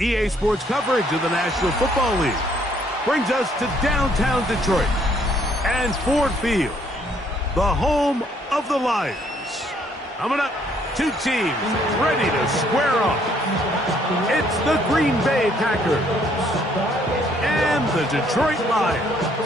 EA Sports coverage of the National Football League brings us to downtown Detroit and Ford Field, the home of the Lions. Coming up, two teams ready to square off. It's the Green Bay Packers and the Detroit Lions.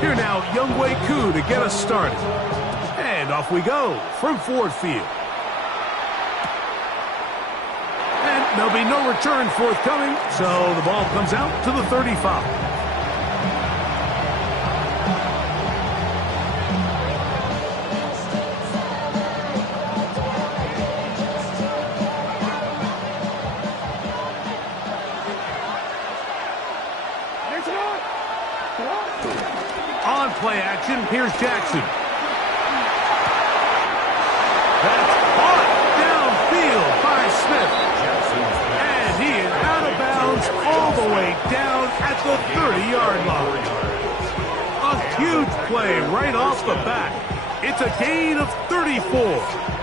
Here now, Younghoe Koo to get us started. And off we go from Ford Field. And there'll be no return forthcoming, so the ball comes out to the 35. On play action, here's Jackson. That's caught downfield by Smith. And he is out of bounds all the way down at the 30-yard line. A huge play right off the bat. It's a gain of 34.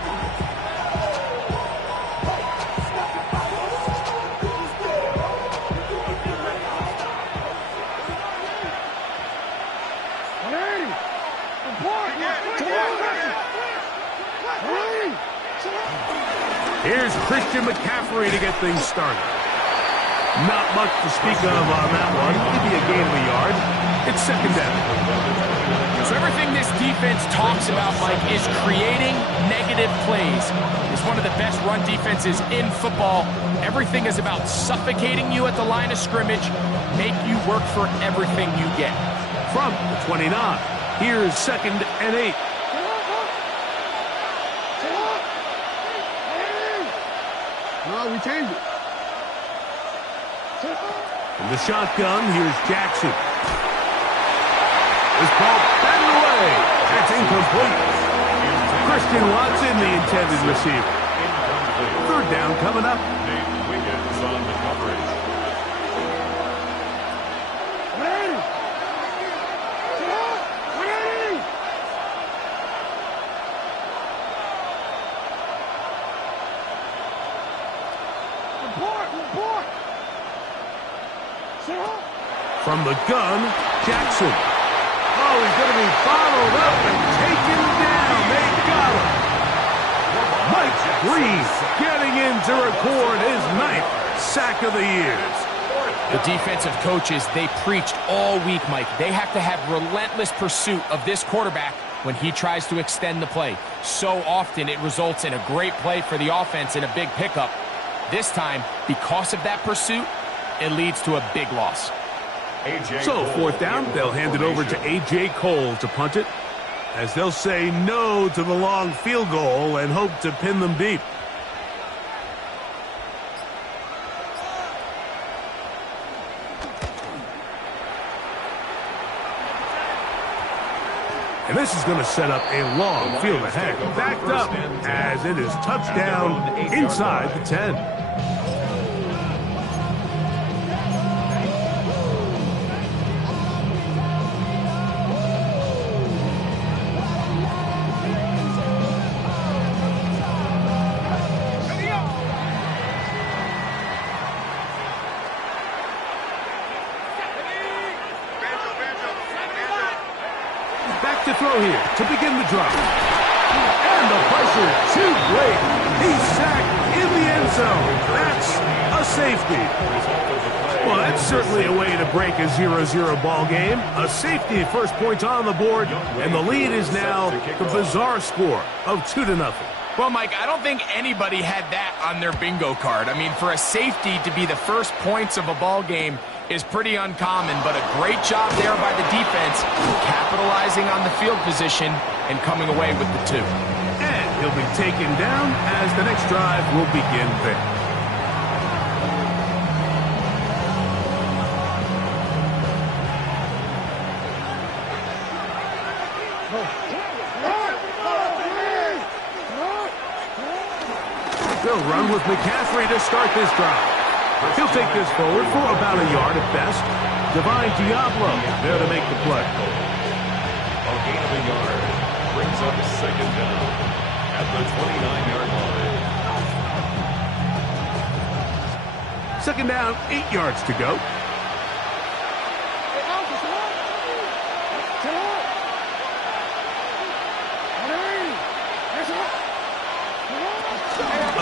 Here's Christian McCaffrey to get things started. Not much to speak of on that one. Maybe a gain of a yard. It's second down. So everything this defense talks about, Mike, is creating negative plays. It's one of the best run defenses in football. Everything is about suffocating you at the line of scrimmage, make you work for everything you get. From the 29, here's 2nd and 8. We changed it. From the shotgun, here's Jackson. This ball batted away. That's incomplete. Christian Watson, the intended receiver. Third down coming up. Wiggins on the coverage. From the gun, Jackson. Oh, he's going to be followed up and taken down. They got him. Mike Green getting in to record his 9th sack of the year. The defensive coaches, they preached all week, Mike. They have to have relentless pursuit of this quarterback when he tries to extend the play. So often it results in a great play for the offense and a big pickup. This time, because of that pursuit, it leads to a big loss. So, fourth down, they'll hand it over to A.J. Cole to punt it, as they'll say no to the long field goal and hope to pin them deep. And this is going to set up a long field ahead, backed up as it is touchdown inside the 10. Back to throw here to begin the drive. And the pressure too great. He's sacked in the end zone. That's a safety. Well, that's certainly a way to break a 0-0 ball game. A safety, first points on the board, and the lead is now the bizarre score of 2-0. Well, Mike, I don't think anybody had that on their bingo card. I mean, for a safety to be the first points of a ball game is pretty uncommon, but a great job there by the defense, capitalizing on the field position and coming away with the 2. And he'll be taken down as the next drive will begin there. They'll run with McCaffrey to start this drive. He'll take this forward for about a yard at best. Divine Diablo there to make the play. A gain of a yard brings up second down at the 29-yard line. Second down, 8 yards to go.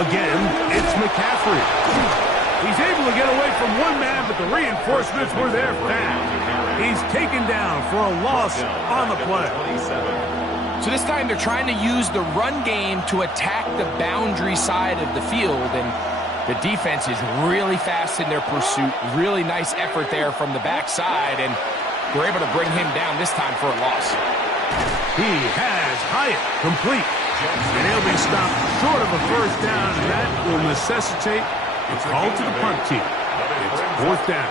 Again, it's McCaffrey. He's able to get away from one man, but the reinforcements were there fast. He's taken down for a loss on the play. So this time they're trying to use the run game to attack the boundary side of the field, and the defense is really fast in their pursuit. Really nice effort there from the backside, and they're able to bring him down this time for a loss. He has Hyatt complete. And he'll be stopped short of a first down, and that will necessitate a call to the punt team. It's fourth down.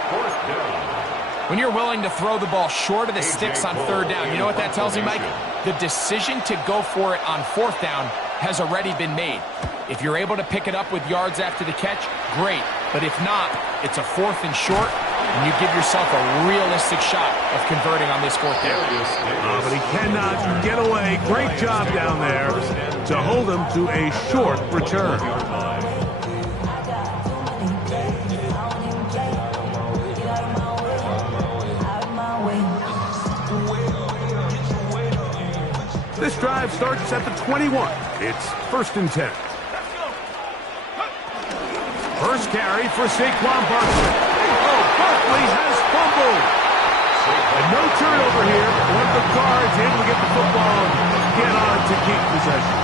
When you're willing to throw the ball short of the sticks on third down, you know what that tells me, Mike? The decision to go for it on fourth down has already been made. If you're able to pick it up with yards after the catch, great. But if not, it's a fourth and short, and you give yourself a realistic shot of converting on this fourth down. But he cannot get away. Great job down there to hold him to a short return. This drive starts at the 21. It's first and 10. First carry for Saquon Barkley. Oh, Barkley has fumbled. And no turnover here. One of the guards able to get the football and get on to keep possession.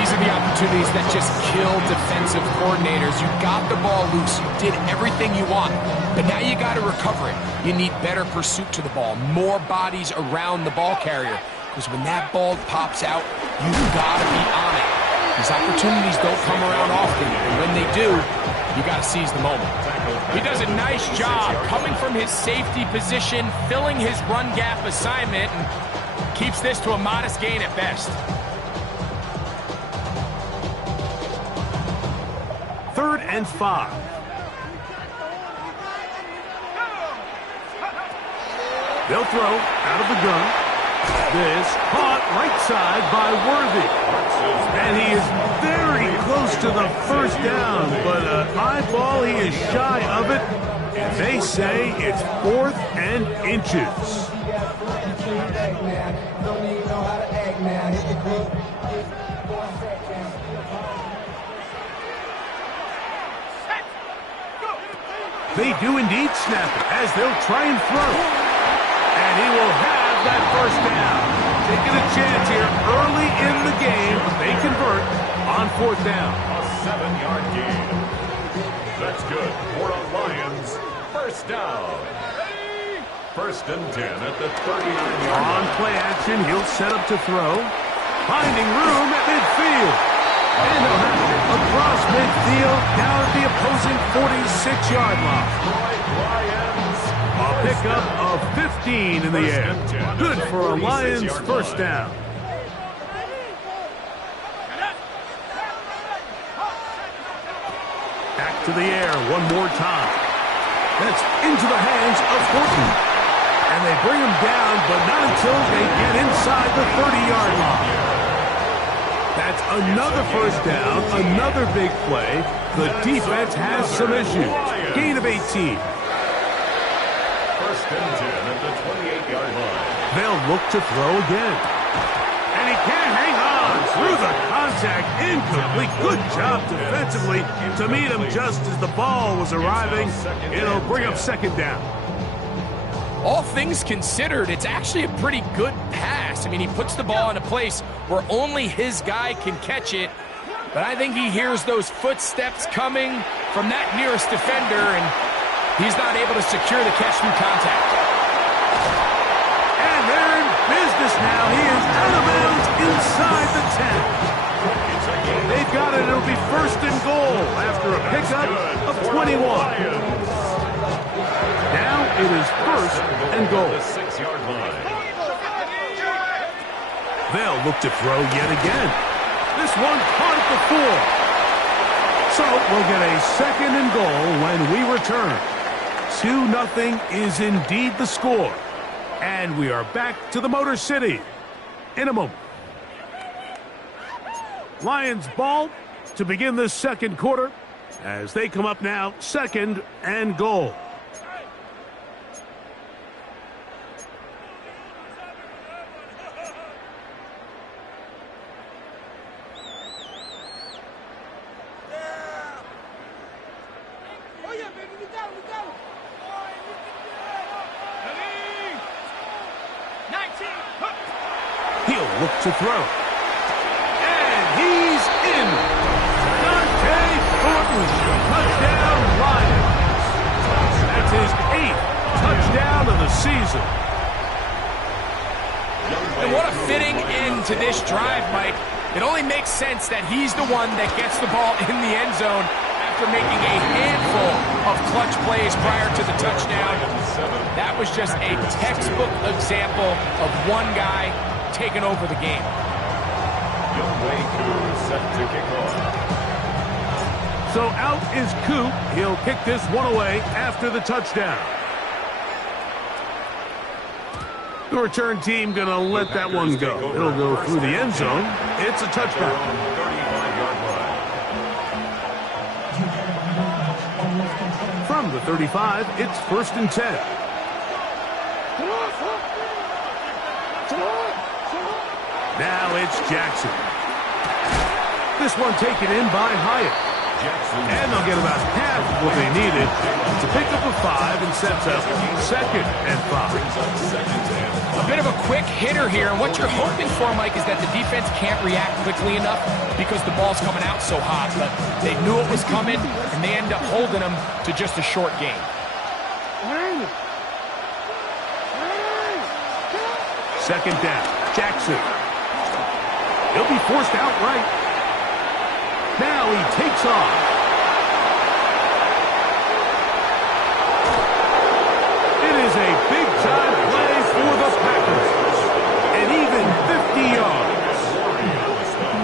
These are the opportunities that just kill defensive coordinators. You got the ball loose. You did everything you want. But now you got to recover it. You need better pursuit to the ball. More bodies around the ball carrier. Because when that ball pops out, you've got to be on it. These opportunities don't come around often, and when they do, you got to seize the moment. He does a nice job coming from his safety position, filling his run gap assignment, and keeps this to a modest gain at best. Third and 5. They'll throw out of the gun. This caught right side by Worthy. And he is very close to the first down, but an high ball, he is shy of it. They say it's 4th and inches. They do indeed snap it as they'll try and throw. And he will have that first down. Taking a chance here early in the game. They convert on fourth down. A 7-yard gain. That's good for the Lions. First down. First and 10 at the 39-yard line. On play action, he'll set up to throw. Finding room at midfield. And he'll have it across midfield down at the opposing 46-yard line. A pickup of 15 in the air. Good for a Lions first down. Back to the air one more time. That's into the hands of Horton. And they bring him down, but not until they get inside the 30-yard line. That's another first down, another big play. The defense has some issues. Gain of 18. First and 10 at the 28-yard line. They'll look to throw again. And he can't hang on through the contact. Incomplete. Good job defensively to meet him just as the ball was arriving. It'll bring up second down. All things considered, it's actually a pretty good pass. I mean, he puts the ball in a place where only his guy can catch it. But I think he hears those footsteps coming from that nearest defender, and he's not able to secure the catch through contact. And they're in business now. He is out of bounds inside the 10. They've got it. It'll be first and goal after a pickup of 21. Now it is first and goal. The 6-yard line. They'll look to throw yet again. This one caught at the 4. So we'll get a second and goal when we return. 2-0 is indeed the score. And we are back to the Motor City in a moment. Lions ball to begin the second quarter as they come up now, second and goal. He'll look to throw. And he's in. Dante Thornton, touchdown Lions. That's his 8th touchdown of the season. And what a fitting end to this drive, Mike. It only makes sense that he's the one that gets the ball in the end zone after making a handful of clutch plays prior to the touchdown. That was just a textbook example of one guy taking over the game. Set to kick off. So out is Coop. He'll kick this one away after the touchdown. The return team going to let that one go. It'll go through the end zone. It's a touchback. 35-yard line. From the 35, it's 1st and 10. Now it's Jackson. This one taken in by Hyatt. And they'll get about half of what they needed to pick up a 5 and sets up 2nd and 5. A bit of a quick hitter here, and what you're hoping for, Mike, is that the defense can't react quickly enough because the ball's coming out so hot. But they knew it was coming, and they end up holding them to just a short game. Second down, Jackson. He'll be forced outright. Now he takes off. It is a big-time play for the Packers. And even 50 yards.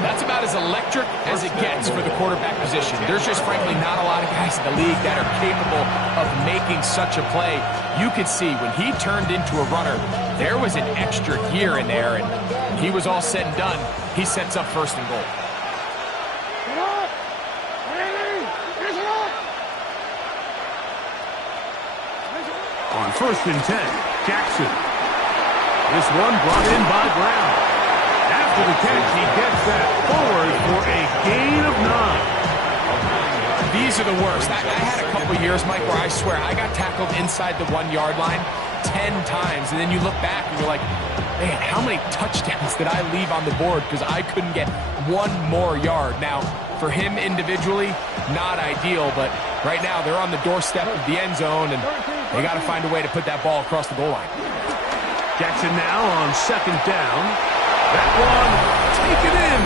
That's about as electric as it gets for the quarterback position. There's just frankly not a lot of guys in the league that are capable of making such a play. You could see when he turned into a runner, there was an extra gear in there, and when he was all said and done, he sets up 1st and goal. On 1st and 10, Jackson. This one brought in by Brown. After the catch, he gets that forward for a gain of 9. These are the worst. I had a couple years, Mike, where I swear I got tackled inside the 1-yard line 10 times, and then you look back and you're like, man, how many touchdowns did I leave on the board because I couldn't get one more yard? Now, for him individually, not ideal, but right now they're on the doorstep of the end zone, and they got to find a way to put that ball across the goal line. Jackson now on 2nd down. That one taken in.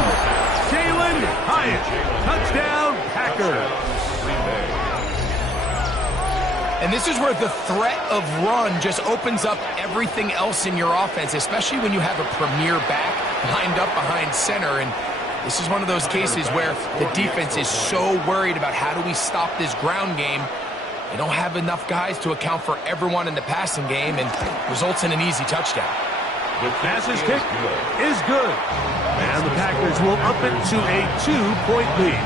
Jalen Hyatt. Touchdown, Packers. And this is where the threat of run just opens up everything else in your offense, especially when you have a premier back lined up behind center. And this is one of those cases where the defense is so worried about how do we stop this ground game. They don't have enough guys to account for everyone in the passing game, and results in an easy touchdown. The passes kick is good. And the Packers will up it to a 2-point lead.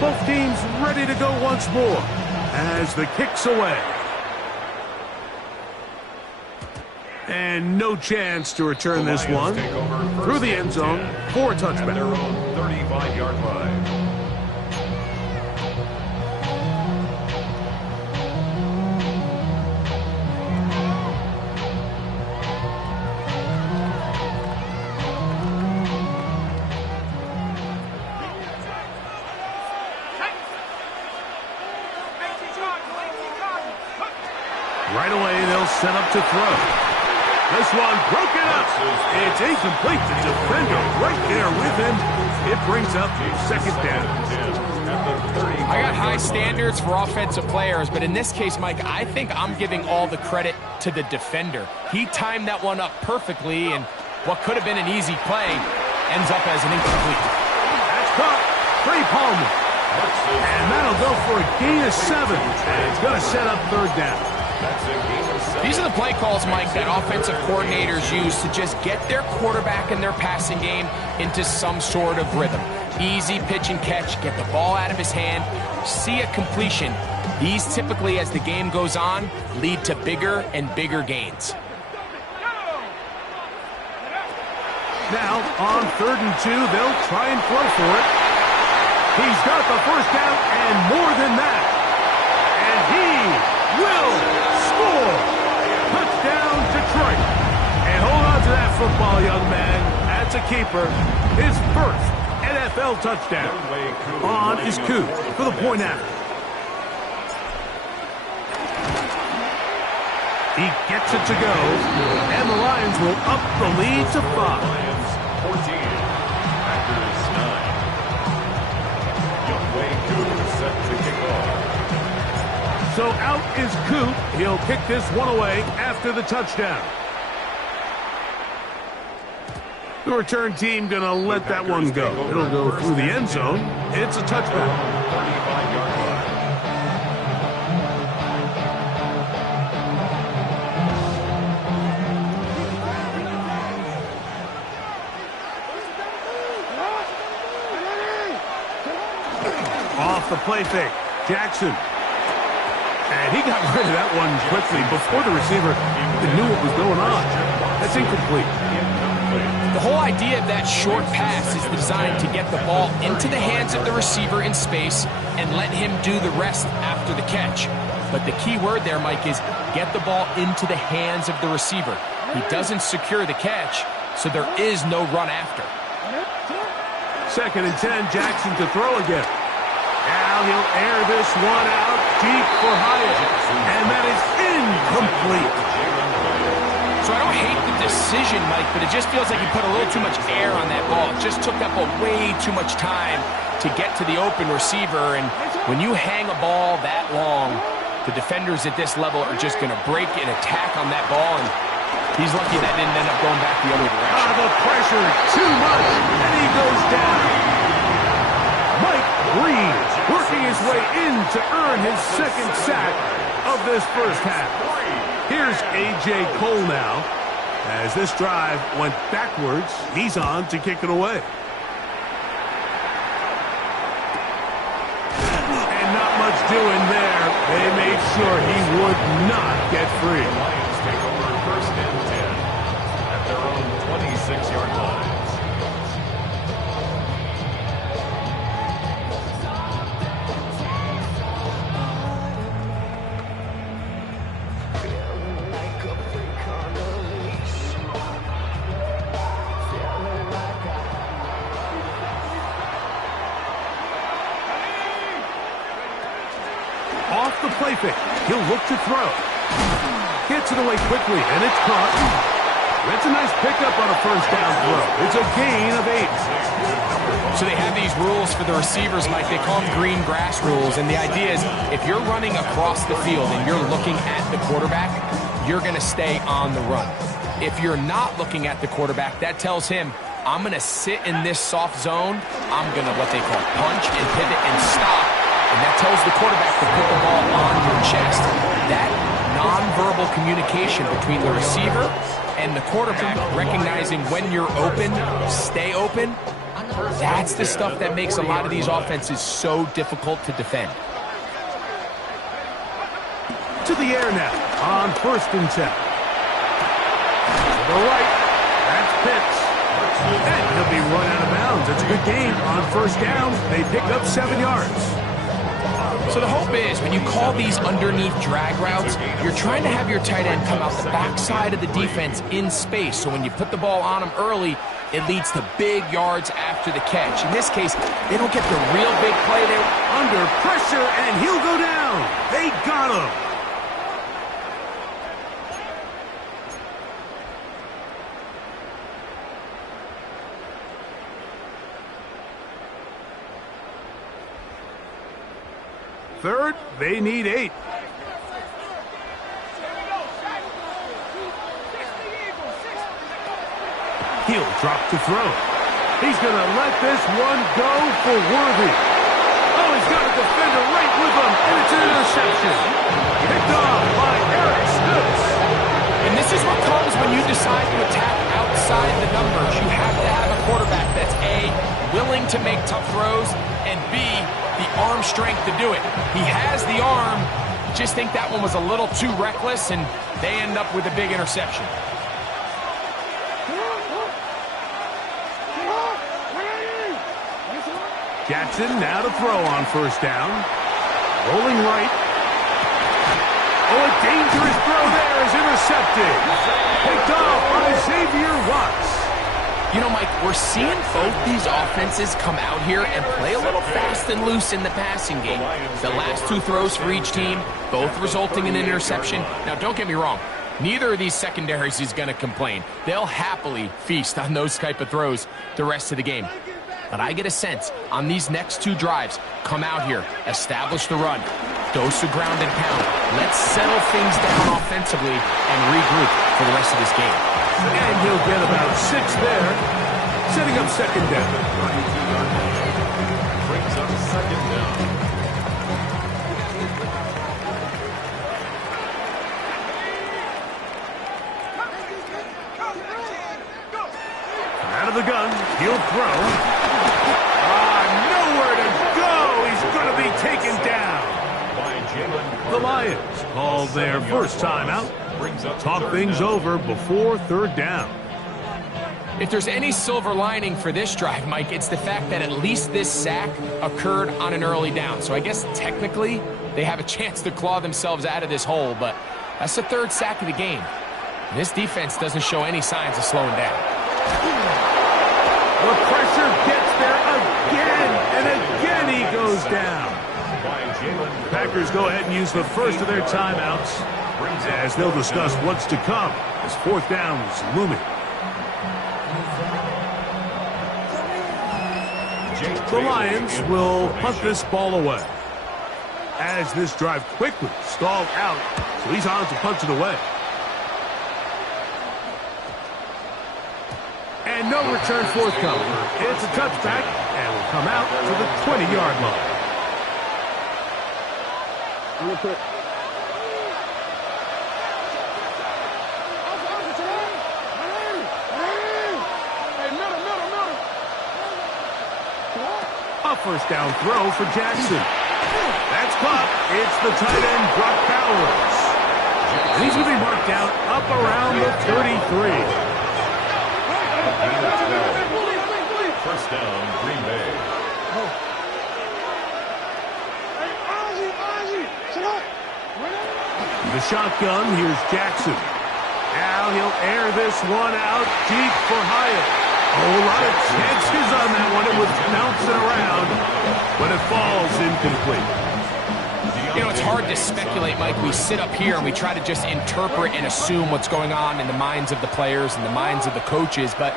Both teams ready to go once more as the kick's away. And no chance to return this one through the end zone for a touchback. At their own 35-yard line. Right away, they'll set up to throw. This one broken up. It's incomplete. The defender right there with him. It brings up 2nd down. I got high standards for offensive players, but in this case, Mike, I think I'm giving all the credit to the defender. He timed that one up perfectly, and what could have been an easy play ends up as an incomplete. That's caught. Free Palmer. And that'll go for a gain of 7. And it's going to set up third down. These are the play calls, Mike, that offensive coordinators use to just get their quarterback and their passing game into some sort of rhythm. Easy pitch and catch, get the ball out of his hand, see a completion. These typically, as the game goes on, lead to bigger and bigger gains. Now, on 3rd and 2, they'll try and throw for it. He's got the first down and more than that. And he will score. Touchdown, Detroit. And hold on to that football, young man. That's a keeper. His first NFL touchdown. On is Coot for the point after. He gets it to go. And the Lions will up the lead to 5. 14, Packers 9. Youngway Coot set to kick off. So out is Coot. He'll kick this one away after the touchdown. The return team going to let that one go. It'll go through the end zone. It's a touchback. 35-yard line. Off the play fake. Jackson. And he got rid of that one quickly before the receiver even knew what was going on. That's incomplete. The whole idea of that short pass is designed to get the ball into the hands of the receiver in space and let him do the rest after the catch. But the key word there, Mike, is get the ball into the hands of the receiver. He doesn't secure the catch, so there is no run after. 2nd and 10, Jackson to throw again. Now he'll air this one out deep for Hyatt. And that is incomplete. So I don't hate the decision, Mike, but it just feels like he put a little too much air on that ball. It just took up way too much time to get to the open receiver. And when you hang a ball that long, the defenders at this level are just going to break and attack on that ball. And he's lucky that didn't end up going back the other direction. The pressure, too much, and he goes down. Mike Green working his way in to earn his 2nd sack of this first half. Here's A.J. Cole now. As this drive went backwards, he's on to kick it away. And not much doing there. They made sure he would not get free. Lions take over 1st and 10 at their own 26-yard line. Off the play fake. He'll look to throw. Gets it away quickly, and it's caught. That's a nice pickup on a first down throw. It's a gain of 8. So they have these rules for the receivers, Mike. They call them green grass rules. And the idea is if you're running across the field and you're looking at the quarterback, you're going to stay on the run. If you're not looking at the quarterback, that tells him, I'm going to sit in this soft zone. I'm going to what they call punch and pivot and stop. And that tells the quarterback to put the ball on your chest. That nonverbal communication between the receiver and the quarterback, recognizing when you're open, stay open, that's the stuff that makes a lot of these offenses so difficult to defend. To the air now on 1st and 10. To the right, that's Pitts. And he'll be run out of bounds. It's a good gain on 1st down. They pick up 7 yards. So the hope is when you call these underneath drag routes, you're trying to have your tight end come out the backside of the defense in space. So when you put the ball on him early, it leads to big yards after the catch. In this case, they don't get the real big play. They're under pressure, and he'll go down. They got him. Third, they need 8. He'll drop to throw. He's going to let this one go for Worthy. Oh, he's got a defender right with him, and it's an interception. Picked off by Eric Stutz. And this is what comes when you decide to attack outside the numbers. You have to have a quarterback that's A, willing to make tough throws, and B, the arm strength to do it. He has the arm. Just think that one was a little too reckless, and they end up with a big interception. Jackson now to throw on first down. Rolling right. Oh, a dangerous throw there is intercepted. Picked off by Xavier Watts. You know, Mike, we're seeing both these offenses come out here and play a little fast and loose in the passing game. The last 2 throws for each team, both resulting in an interception. Now, don't get me wrong. Neither of these secondaries is going to complain. They'll happily feast on those type of throws the rest of the game. But I get a sense on these next 2 drives, come out here, establish the run, dose of ground and pound. Let's settle things down offensively and regroup for the rest of this game. And he'll get about 6 there, setting up second down. Brings up second down. Out of the gun, he'll throw. Nowhere to go. He's going to be taken down. The Lions call their first timeout. Talk things over before third down. If there's any silver lining for this drive, Mike, it's the fact that at least this sack occurred on an early down. So I guess technically they have a chance to claw themselves out of this hole, but that's the 3rd sack of the game. And this defense doesn't show any signs of slowing down. The pressure gets there again, and again he goes down. Packers go ahead and use the first of their timeouts as they'll discuss what's to come as fourth down is looming. The Lions will punt this ball away as this drive quickly stalled out, so he's on to punt it away. And no return forthcoming. It's a touchback, and will come out to the 20-yard line. A first down throw for Jackson. That's caught. It's the tight end, Brock Bowers. And he's going to be marked down up around the 33. First down, Green Bay. The shotgun, here's Jackson. Now he'll air this one out deep for Hyatt. A lot of chances on that one. It was bouncing around, but it falls incomplete. You know, it's hard to speculate, Mike. We sit up here and we try to just interpret and assume what's going on in the minds of the players and the minds of the coaches, but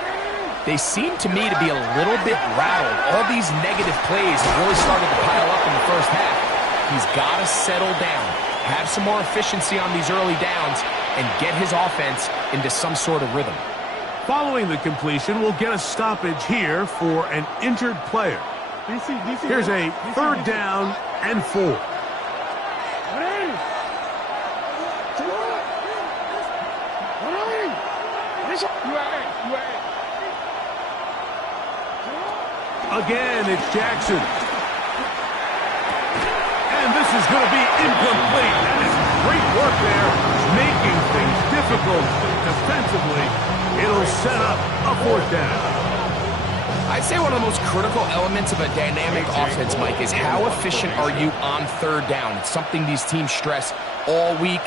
they seem to me to be a little bit rattled. All these negative plays have really started to pile up in the first half. He's got to settle down, have some more efficiency on these early downs, and get his offense into some sort of rhythm. Following the completion, we'll get a stoppage here for an injured player. Here's a third down and 4. Again, it's Jackson. And this is going to be incomplete. That is great work there, making things difficult defensively. It'll set up a fourth down. I'd say one of the most critical elements of a dynamic offense, Mike, is how efficient are you on third down? It's something these teams stress all week.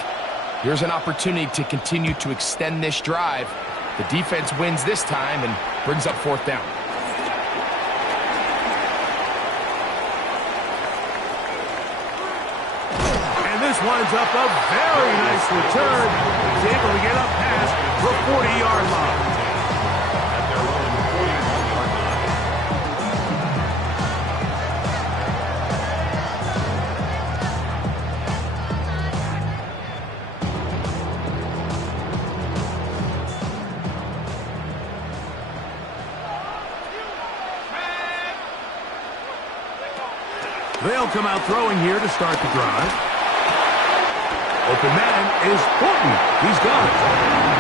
Here's an opportunity to continue to extend this drive. The defense wins this time and brings up fourth down. This winds up a very nice return. He's able to get up past the 40-yard line. At their own 41-yard line. They'll come out throwing here to start the drive. Open man is Horton. He's got it.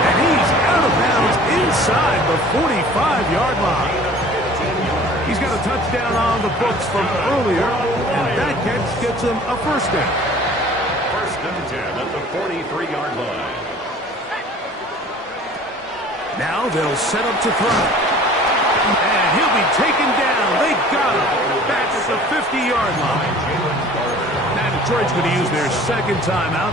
And he's out of bounds inside the 45-yard line. He's got a touchdown on the books from earlier, and that catch gets him a first down. First and 10 at the 43-yard line. Now they'll set up to throw. And he'll be taken down. They got him back at the 50-yard line. Now Detroit's going to use their second timeout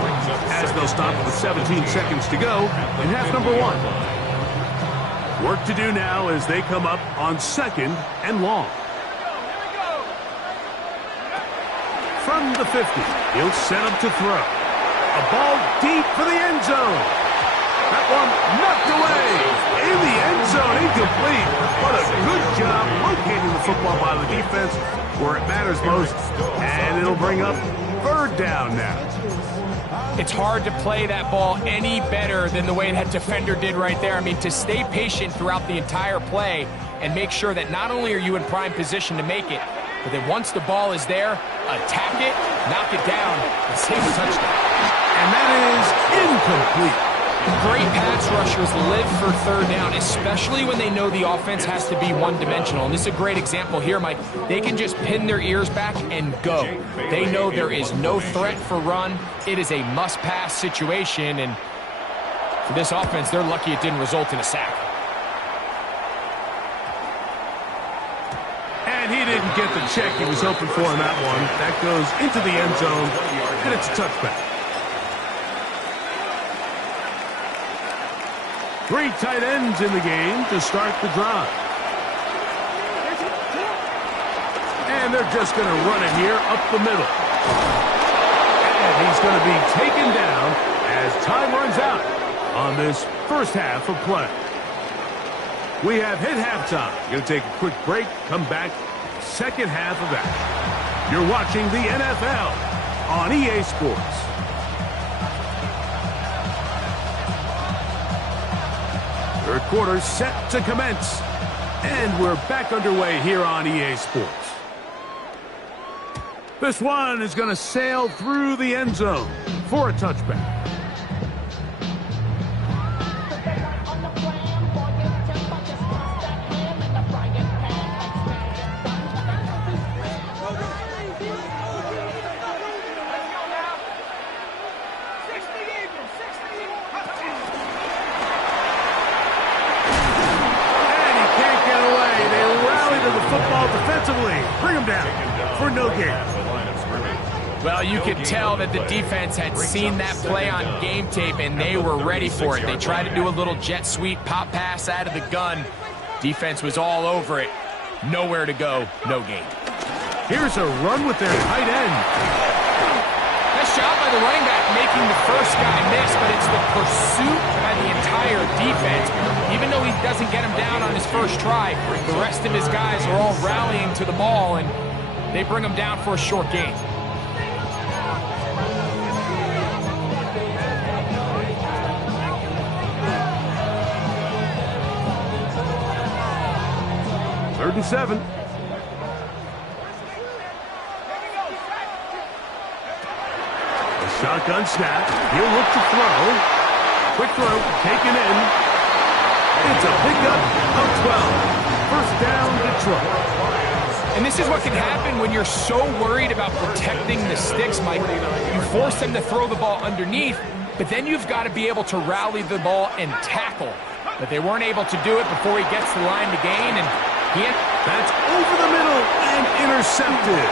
as they'll stop with 17 seconds to go in half number 1. Work to do now as they come up on second and long. From the 50, he'll set up to throw. A ball deep for the end zone. That one knocked away in the end zone, incomplete. What a good job locating the football by the defense where it matters most. And it'll bring up third down now. It's hard to play that ball any better than the way that defender did right there. I mean, to stay patient throughout the entire play and make sure that not only are you in prime position to make it, but then once the ball is there, attack it, knock it down, and save a touchdown. And that is incomplete. Great pass rushers live for third down, especially when they know the offense has to be one-dimensional. And this is a great example here, Mike. They can just pin their ears back and go. They know there is no threat for run. It is a must-pass situation, and for this offense, they're lucky it didn't result in a sack. And he didn't get the check he was hoping for in that one. That goes into the end zone, and it's a touchback. 3 tight ends in the game to start the drive. And they're just going to run it here up the middle. And he's going to be taken down as time runs out on this first half of play. We have hit halftime. Going to take a quick break, come back, second half of action. You're watching the NFL on EA Sports. Third quarter set to commence. And we're back underway here on EA Sports. This one is going to sail through the end zone for a touchback. Defensively, bring him down for no gain. Well, you could tell that the defense had seen that play on game tape, and they were ready for it. They tried to do a little jet sweep pop pass out of the gun. Defense was all over it. Nowhere to go, no gain. Here's a run with their tight end. Nice job by the running back making the first guy miss, but it's the pursuit by the entire defense. Even though he doesn't get him down on his first try, the rest of his guys are all rallying to the ball, and they bring him down for a short gain. Third and 7. A shotgun snap. He'll look to throw. Quick throw, taken in. It's a pickup of 12. First down, Detroit. And this is what can happen when you're so worried about protecting the sticks, Mike. You force them to throw the ball underneath, but then you've got to be able to rally the ball and tackle. But they weren't able to do it before he gets the line to gain, and that's over the middle and intercepted.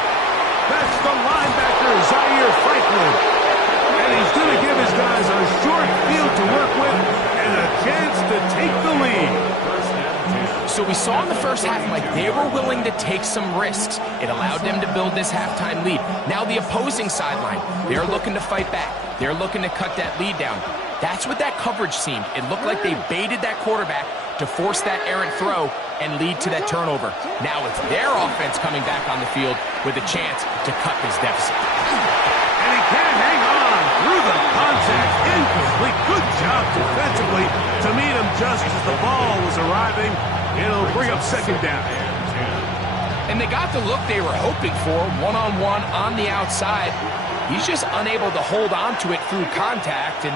That's the linebacker, Zaire Franklin. And he's going to give his guys a short field to work with and a chance to take the lead. So we saw in the first half, Mike, they were willing to take some risks. It allowed them to build this halftime lead. Now the opposing sideline, they're looking to fight back. They're looking to cut that lead down. That's what that coverage seemed. It looked like they baited that quarterback to force that errant throw and lead to that turnover. Now it's their offense coming back on the field with a chance to cut this deficit. And he can't hang on through the contact. Incomplete. Good job defensively to meet him just as the ball was arriving. It'll bring up second down. And they got the look they were hoping for, one-on-one on the outside. He's just unable to hold on to it through contact, and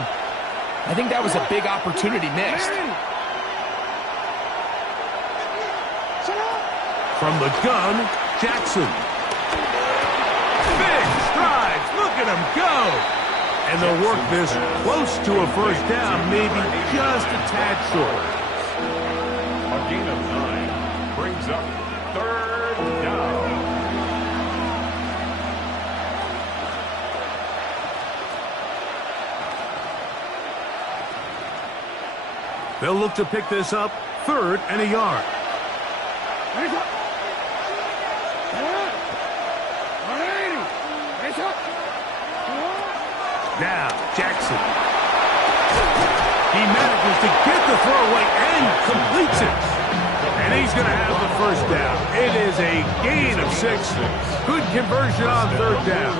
I think that was a big opportunity missed. From the gun, Jackson. Big strides. Look at him go. And they'll work this close to a first down, maybe just a tad short. A gain of 9 brings up 3rd down. They'll look to pick this up 3rd and a yard. Now, Jackson. He manages to get the throw away and completes it. And he's going to have the first down. It is a gain of 6. Good conversion on 3rd down.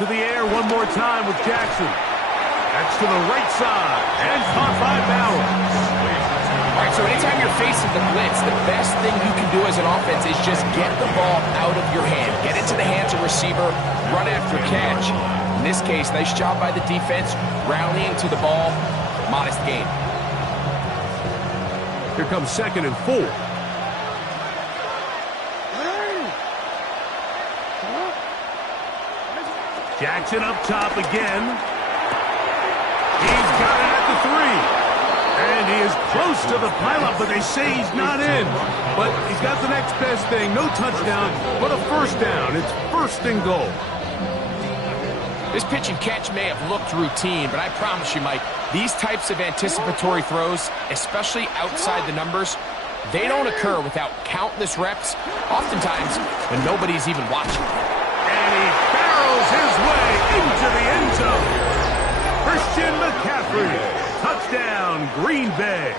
To the air one more time with Jackson. That's to the right side. And caught by Bowers. All right, so anytime you're facing the blitz, the best thing you can do as an offense is just get the ball out of your hand. Get into the hands of receiver, run after catch. In this case, nice job by the defense, rallying to the ball. Modest gain. Here comes 2nd and 4. Jackson up top again. He's got it at the 3. And he is close to the pileup, but they say he's not in. But he's got the next best thing. No touchdown, but a first down. It's 1st and goal. This pitch and catch may have looked routine, but I promise you, Mike, these types of anticipatory throws, especially outside the numbers, they don't occur without countless reps, oftentimes when nobody's even watching. And he barrels his way into the end zone. Christian McCaffrey. Touchdown, Green Bay.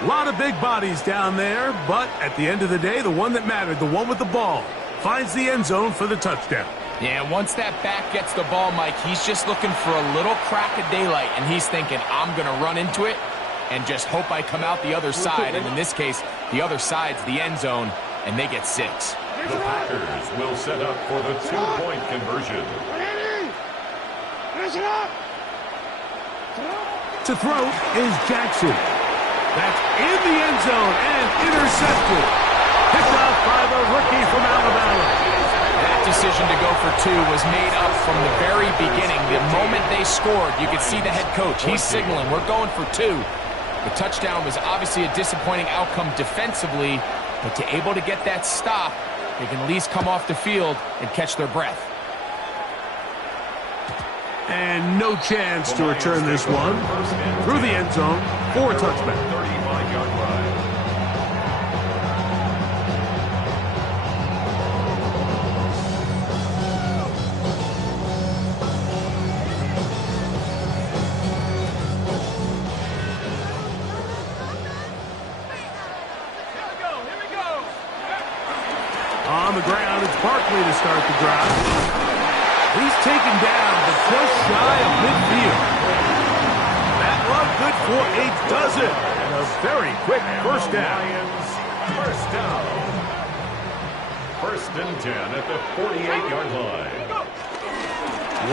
A lot of big bodies down there, but at the end of the day, the one that mattered, the one with the ball, finds the end zone for the touchdown. Yeah, once that back gets the ball, Mike, he's just looking for a little crack of daylight, and he's thinking, I'm going to run into it and just hope I come out the other side. And in this case, the other side's the end zone, and they get 6. The Packers will set up for the 2-point conversion. To throw is Jackson. That's in the end zone and intercepted. Picked off by the rookie from Alabama. That decision to go for 2 was made up from the very beginning. The moment they scored, you could see the head coach. He's signaling, we're going for 2. The touchdown was obviously a disappointing outcome defensively, but to able to get that stop, they can at least come off the field and catch their breath. And no chance to return this one through the end zone for a touchback. 35-yard line. On the ground, it's Barkley to start the drive. He's taken down, but just shy of midfield. That love good for a dozen. And a very quick first down. First down. 1st and 10 at the 48-yard line.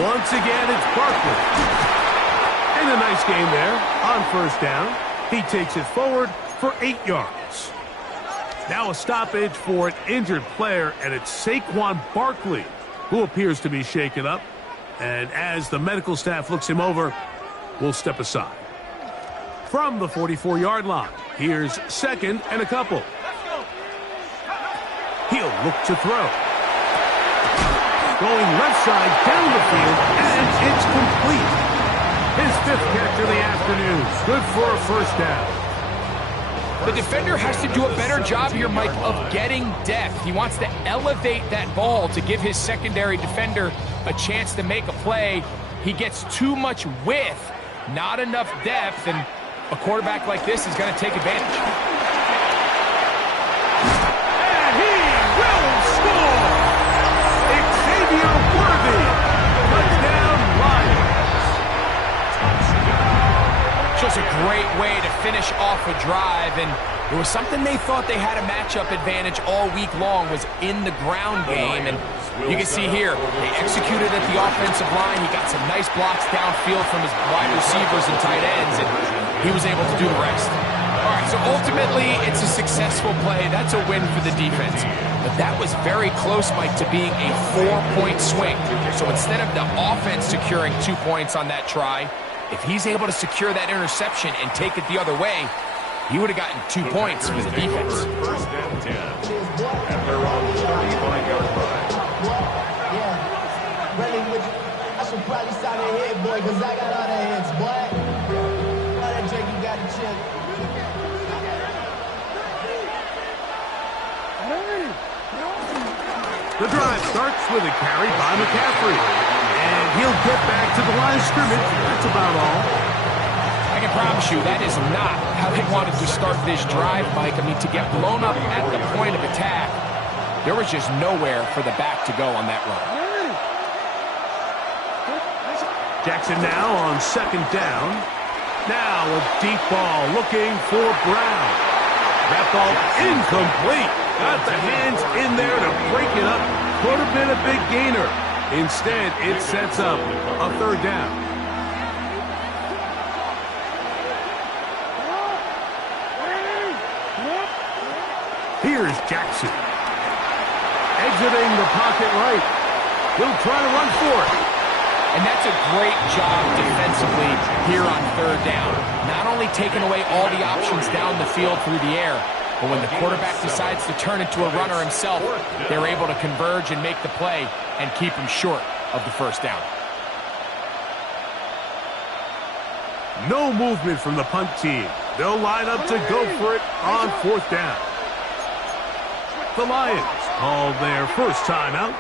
Once again, it's Barkley. And a nice game there on first down. He takes it forward for 8 yards. Now a stoppage for an injured player, and it's Saquon Barkley, who appears to be shaken up. And as the medical staff looks him over, we'll step aside. From the 44-yard line, here's 2nd and a couple. He'll look to throw. Going left side down the field, and it's complete. His 5th catch of the afternoon. Good for a first down. The defender has to do a better job here, Mike, of getting depth. He wants to elevate that ball to give his secondary defender a chance to make a play. He gets too much width, not enough depth, and a quarterback like this is going to take advantage. And he will score! Xavier Worthy was a great way to finish off a drive, and it was something they thought they had a matchup advantage all week long, was in the ground game. And you can see here, they executed at the offensive line. He got some nice blocks downfield from his wide receivers and tight ends, and he was able to do the rest. All right, so ultimately, it's a successful play. That's a win for the defense. But that was very close, Mike, to being a 4-point swing. So instead of the offense securing 2 points on that try, if he's able to secure that interception and take it the other way, he would have gotten 2 points for the defense. First and 10. And they're on the 35-yard line. Yeah, really, I should probably sign a hit, boy, because I got all the hits, boy. All that Drake, you got the chip. The drive starts with a carry by McCaffrey. And he'll get back to the line of scrimmage. That's about all. I can promise you that is not how they wanted to start this drive, Mike. I mean, to get blown up at the point of attack, there was just nowhere for the back to go on that run. Jackson now on second down. Now a deep ball looking for Brown. That ball incomplete. Got the hands in there to break it up. Could have been a big gainer. Instead, it sets up a third down. Here's Jackson. Exiting the pocket right. He'll try to run for it. And that's a great job defensively here on third down. Not only taking away all the options down the field through the air, but when the quarterback decides to turn into a runner himself, they're able to converge and make the play and keep him short of the first down. No movement from the punt team. They'll line up to go for it on fourth down. The Lions call their first timeout.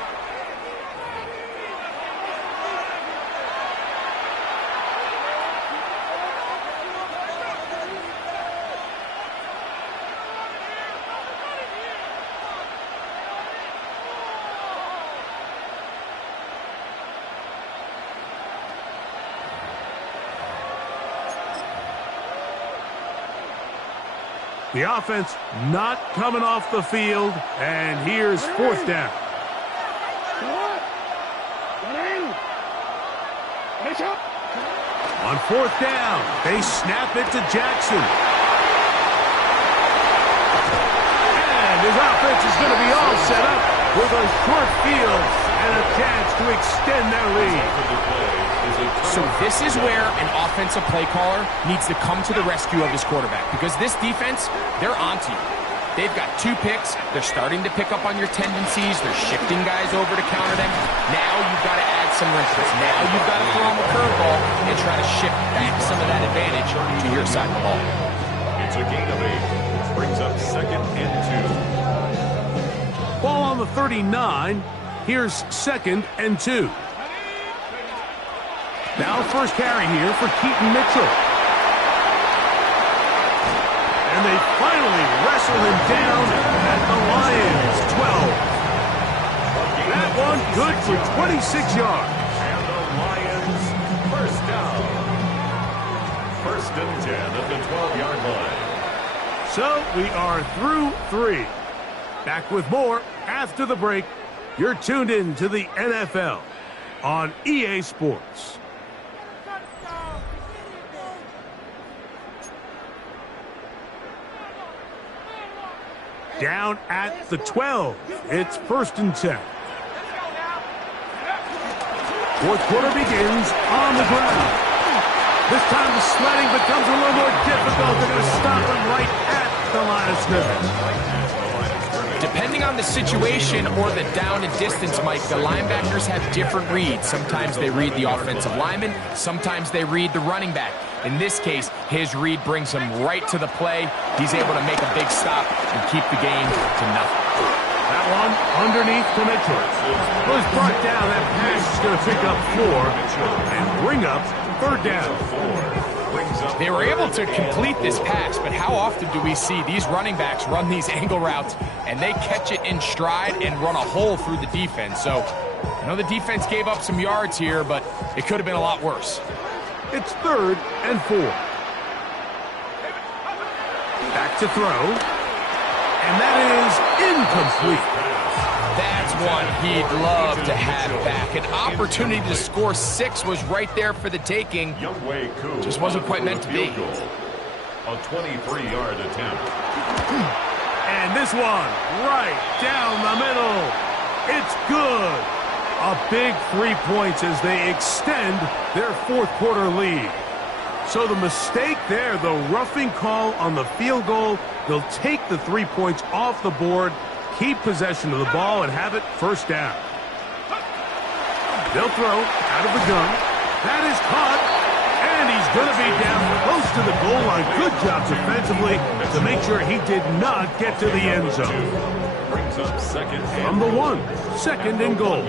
The offense not coming off the field, and here's fourth down. On fourth down, they snap it to Jackson. And his offense is going to be all set up with a short field and a chance to extend their lead. So this is where an offensive play caller needs to come to the rescue of his quarterback, because this defense, they're onto you. They've got 2 picks. They're starting to pick up on your tendencies. They're shifting guys over to counter them. Now you've got to add some wrinkles. Now you've got to throw them a curveball and try to shift back some of that advantage to your side of the ball. It's a gain of 8, which brings up second and 2. Ball on the 39. Here's second and 2. Now first carry here for Keaton Mitchell. And they finally wrestle him down at the Lions' 12. That one good for 26 yards. And the Lions first down. First and 10 at the 12-yard line. So we are through 3. Back with more after the break. You're tuned in to the NFL on EA Sports. Down at the 12. It's first and 10. Fourth quarter begins on the ground. This time the sledding becomes a little more difficult. They're going to stop him right at the line of scrimmage. Depending on the situation or the down and distance, Mike, the linebackers have different reads. Sometimes they read the offensive lineman. Sometimes they read the running back. In this case, his read brings him right to the play. He's able to make a big stop and keep the game to nothing. That one underneath to Mitchell. Was brought down. That pass is going to pick up 4 and bring up third down. They were able to complete this pass, but how often do we see these running backs run these angle routes and they catch it in stride and run a hole through the defense? So I know the defense gave up some yards here, but it could have been a lot worse. It's third and 4. to throw. And that is incomplete. That's one he'd love to have back. An opportunity to score 6 was right there for the taking. Just wasn't quite meant to be. A 23-yard attempt. And this one right down the middle. It's good. A big 3 points as they extend their fourth quarter lead. So the mistake there, the roughing call on the field goal, they'll take the 3 points off the board, keep possession of the ball, and have it first down. They'll throw out of the gun. That is caught, and he's going to be down close to the goal line. Good job defensively to make sure he did not get to the end zone. Brings up second From the 1, second and goal.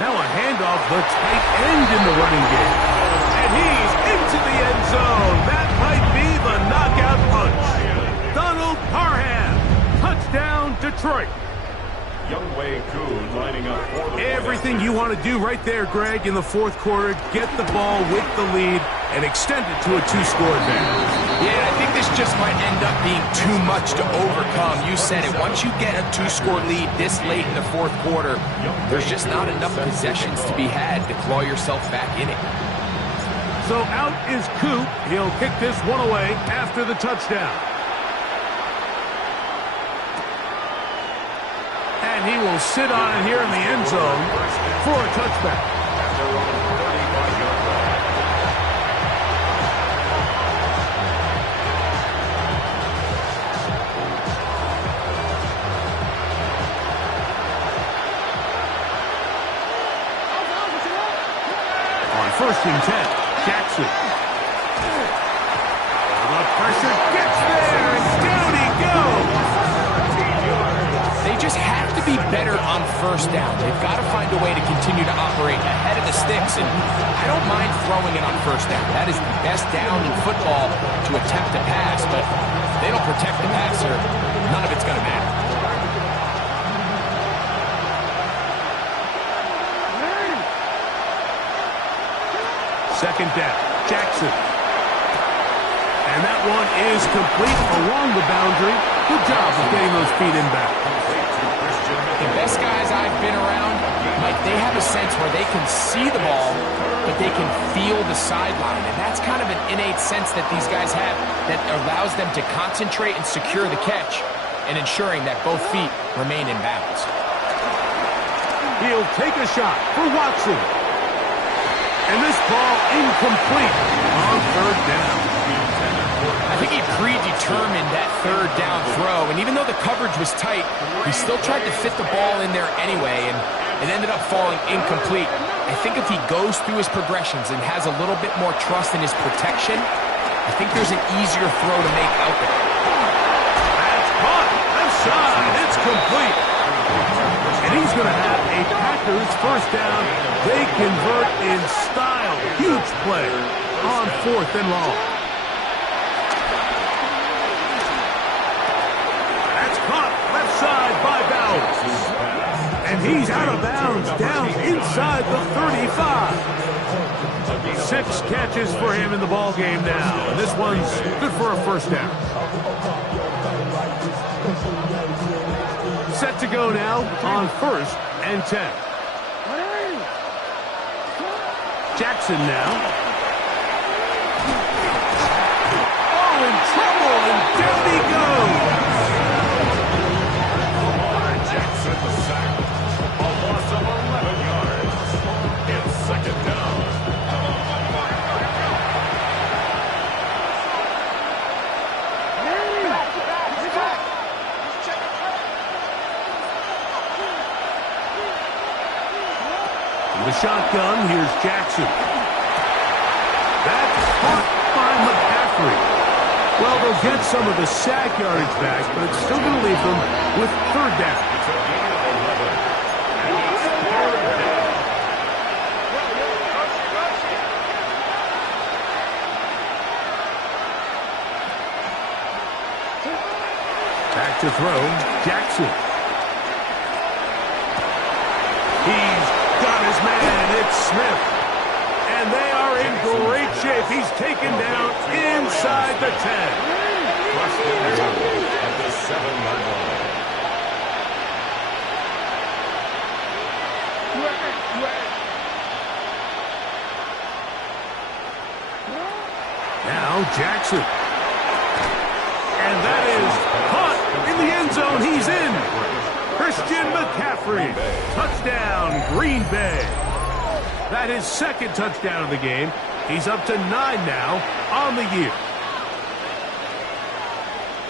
Now a handoff, the tight end in the running game. And he's into the end zone. That might be the knockout punch. Donald Parham. Touchdown, Detroit. Younghoe Koo lining up for the Everything you want to do right there, Greg, in the fourth quarter. Get the ball with the lead and extend it to a 2-score advantage. Yeah, I think this just might end up being too much to overcome. You said it. Once you get a 2-score lead this late in the fourth quarter, there's just not enough possessions to be had to claw yourself back in it. So out is Coop. He'll kick this one away after the touchdown. And he will sit on it here in the end zone for a touchback. On 1st and 10, Jackson. The pressure gets there, and down he goes. They just have to be better on first down. They've got to find a way to continue to operate ahead of the sticks, and I don't mind throwing it on first down. That is the best down in football to attempt to pass, but if they don't protect the passer, none of it's going to matter. Second down, Jackson. And that one is complete along the boundary. Good job of getting those feet in back. The best guys I've been around, Mike, they have a sense where they can see the ball, but they can feel the sideline. And that's kind of an innate sense that these guys have that allows them to concentrate and secure the catch and ensuring that both feet remain in bounds. He'll take a shot for Watson. And this ball incomplete on 3rd down. I think he predetermined that 3rd down throw, and even though the coverage was tight, he still tried to fit the ball in there anyway, and it ended up falling incomplete. I think if he goes through his progressions and has a little bit more trust in his protection, I think there's an easier throw to make out there. That's caught. Left side. It's complete. And he's going to have a Packers first down. They convert in style. Huge play on 4th and long. That's caught left side by Bowers. And he's out of bounds down inside the 35. 6 catches for him in the ball game now. And this one's good for a first down. Set to go now on 1st and 10. Jackson now. Oh, in trouble, and down he goes. Jackson the sack. A loss of 11 yards. It's 2nd down. The shotgun, here's Jackson. That's caught by McCaffrey. Well, they'll get some of the sack yardage back, but it's still going to leave them with 3rd down. It's a gain of 11. And it's 3rd down. Back to throw, Jackson. He's got his man, it's Smith. And they are in great shape. He's taken down inside the 10. First and 2 at the 7-yard line. Now Jackson. And that is caught in the end zone. He's in. Christian McCaffrey. Touchdown, Green Bay. That is second touchdown of the game. He's up to 9 now on the year.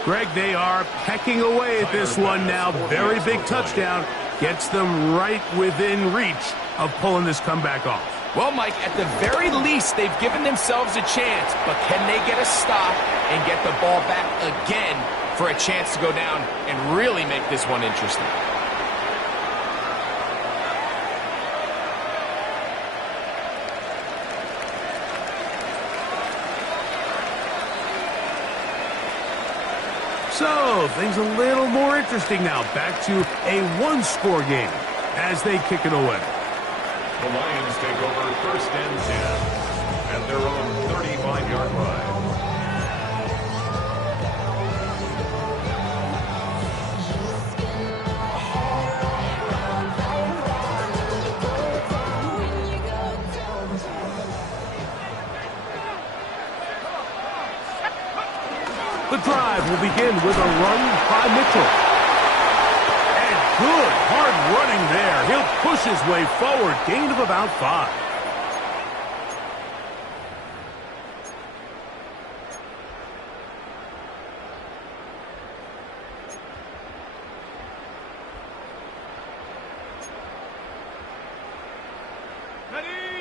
Greg, they are pecking away at this one now. Very big touchdown. Gets them right within reach of pulling this comeback off. Well, Mike, at the very least, they've given themselves a chance, but can they get a stop and get the ball back again for a chance to go down and really make this one interesting? So, things a little more interesting now. Back to a one-score game as they kick it away. The Lions take over first and 10 at their own 35-yard line. The drive will begin with a run by Mitchell. And good, hard running there. He'll push his way forward. Gain of about 5.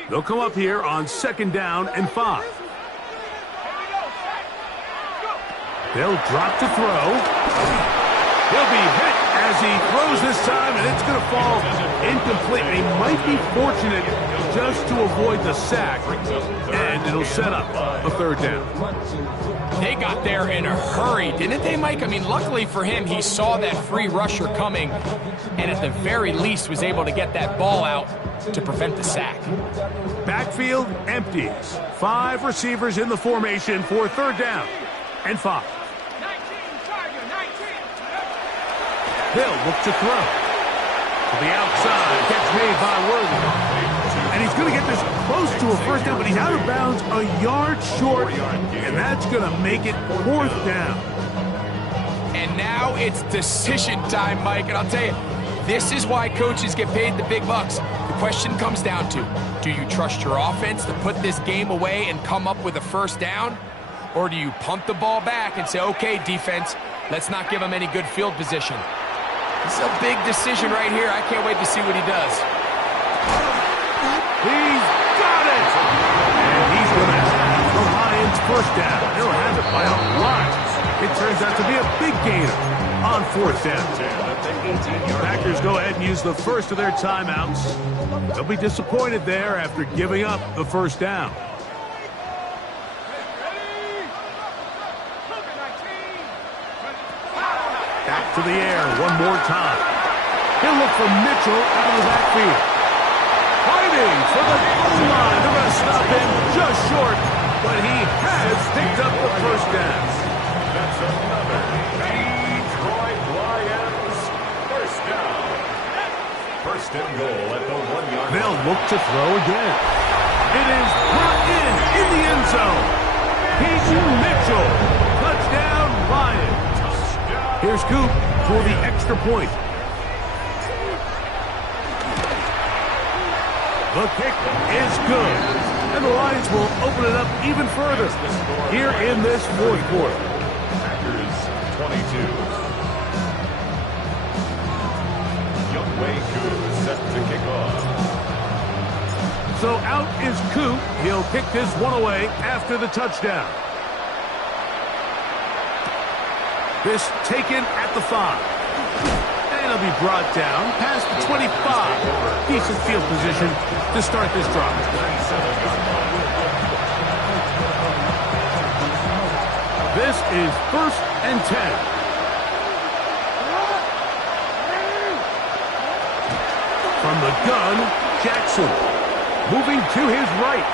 They'll come up here on 2nd down and 5. They'll drop to throw. He'll be hit as he throws this time, and it's going to fall incomplete. They might be fortunate just to avoid the sack, and it'll set up a 3rd down. They got there in a hurry, didn't they, Mike? I mean, luckily for him, he saw that free rusher coming, and at the very least was able to get that ball out to prevent the sack. Backfield empties. 5 receivers in the formation for 3rd down and 5. They'll look to throw. To the outside, catch made by Worthy. And he's going to get this close to a 1st down, but he's out of bounds a yard short, and that's going to make it 4th down. And now it's decision time, Mike. And I'll tell you, this is why coaches get paid the big bucks. The question comes down to, do you trust your offense to put this game away and come up with a 1st down? Or do you pump the ball back and say, okay, defense, let's not give them any good field position? This is a big decision right here. I can't wait to see what he does. He's got it! And he's going to have the Lions 1st down. They'll have it by a lot. It turns out to be a big gainer on 4th down. Packers go ahead and use the first of their timeouts. They'll be disappointed there after giving up the 1st down. Back to the air one more time. He'll look for Mitchell out of the backfield. Fighting for the goal line. They're going to stop him just short, but he has picked up the 1st down. That's another Detroit Lions 1st down. 1st and goal at the 1-yard line. They'll look to throw again. It is brought in the end zone. Peyton Mitchell. Touchdown, Lions. Here's Coop for the extra point. The kick is good. And the Lions will open it up even further here in this 4th quarter. Packers 22. Youngway Coop set to kick off. So out is Coop. He'll kick this one away after the touchdown. This taken at the 5. And it'll be brought down past the 25. Decent field position to start this drive. This is 1st and 10. From the gun, Jackson. Moving to his right.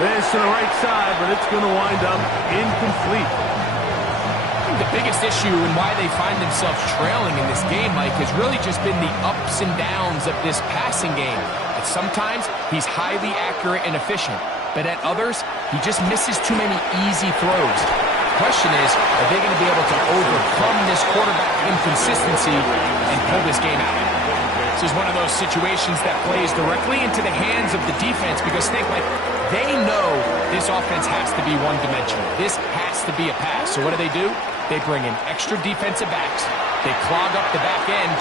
This to the right side, but it's going to wind up incomplete. I think the biggest issue and why they find themselves trailing in this game, Mike, has really just been the ups and downs of this passing game. At sometimes, he's highly accurate and efficient, but at others, he just misses too many easy throws. The question is, are they going to be able to overcome this quarterback inconsistency and pull this game out? This is one of those situations that plays directly into the hands of the defense because think like they know this offense has to be one-dimensional. This has to be a pass. So what do? They bring in extra defensive backs. They clog up the back end.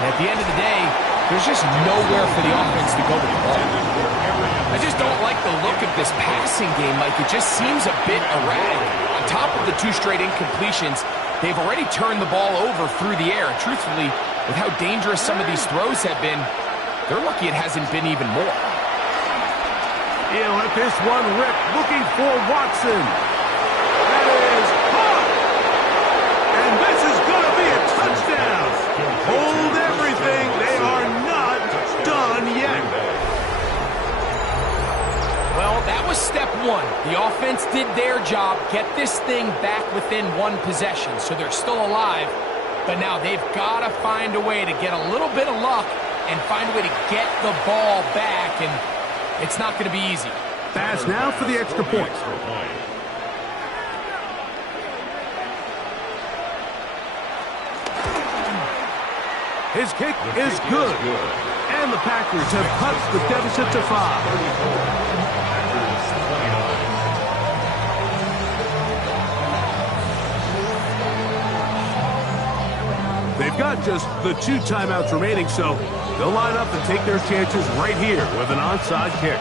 And at the end of the day, there's just nowhere for the offense to go with the ball. I just don't like the look of this passing game. Like, it just seems a bit erratic. On top of the 2 straight incompletions, they've already turned the ball over through the air. And truthfully, with how dangerous some of these throws have been, they're lucky it hasn't been even more. He'll let this one rip, looking for Watson. That is caught. And this is going to be a touchdown. Hold everything. They are not done yet. Well, that was step 1. The offense did their job, get this thing back within 1 possession, so they're still alive. But now they've got to find a way to get a little bit of luck and find a way to get the ball back, and it's not going to be easy. Pass now for the extra point. His kick is good. And the Packers have cut the deficit to 5. They've got just the 2 timeouts remaining, so they'll line up and take their chances right here with an onside kick.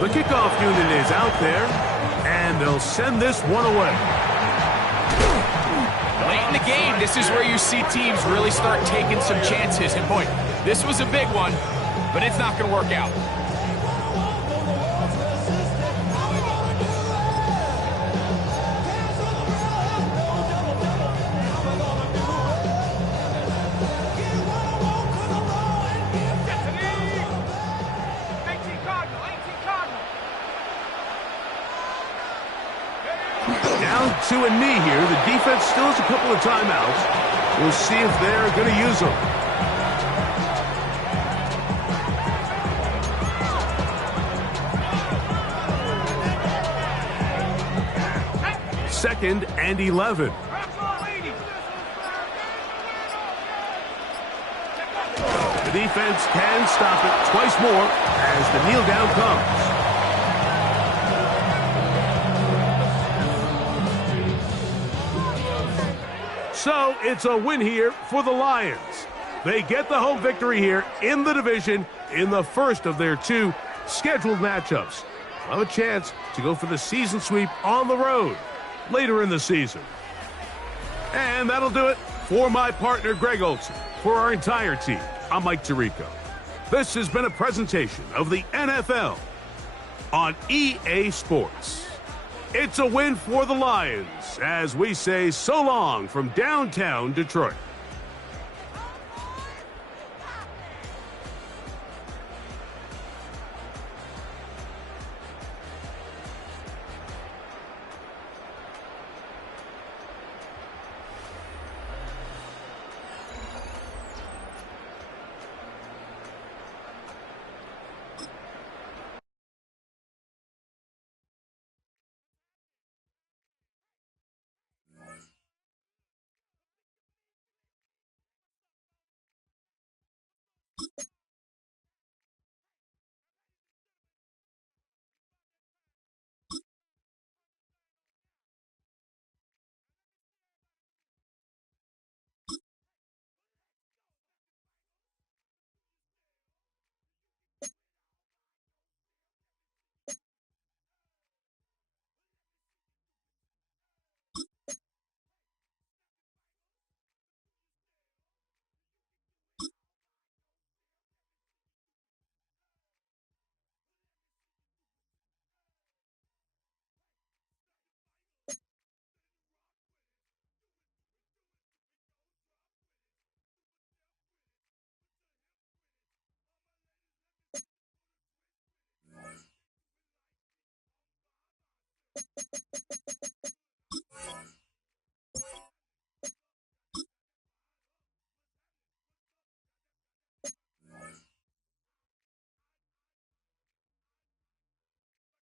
The kickoff unit is out there, and they'll send this one away. Late in the game, this is where you see teams really start taking some chances. And boy, this was a big one, but it's not going to work out. Down to a knee here. The defense still has a couple of timeouts. We'll see if they're going to use them. Second and 11. The defense can stop it twice more as the kneel down comes. So it's a win here for the Lions. They get the home victory here in the division in the first of their 2 scheduled matchups. They'll have a chance to go for the season sweep on the road later in the season. And that'll do it for my partner, Greg Olson. For our entire team, I'm Mike Tirico. This has been a presentation of the NFL on EA Sports. It's a win for the Lions as we say so long from downtown Detroit.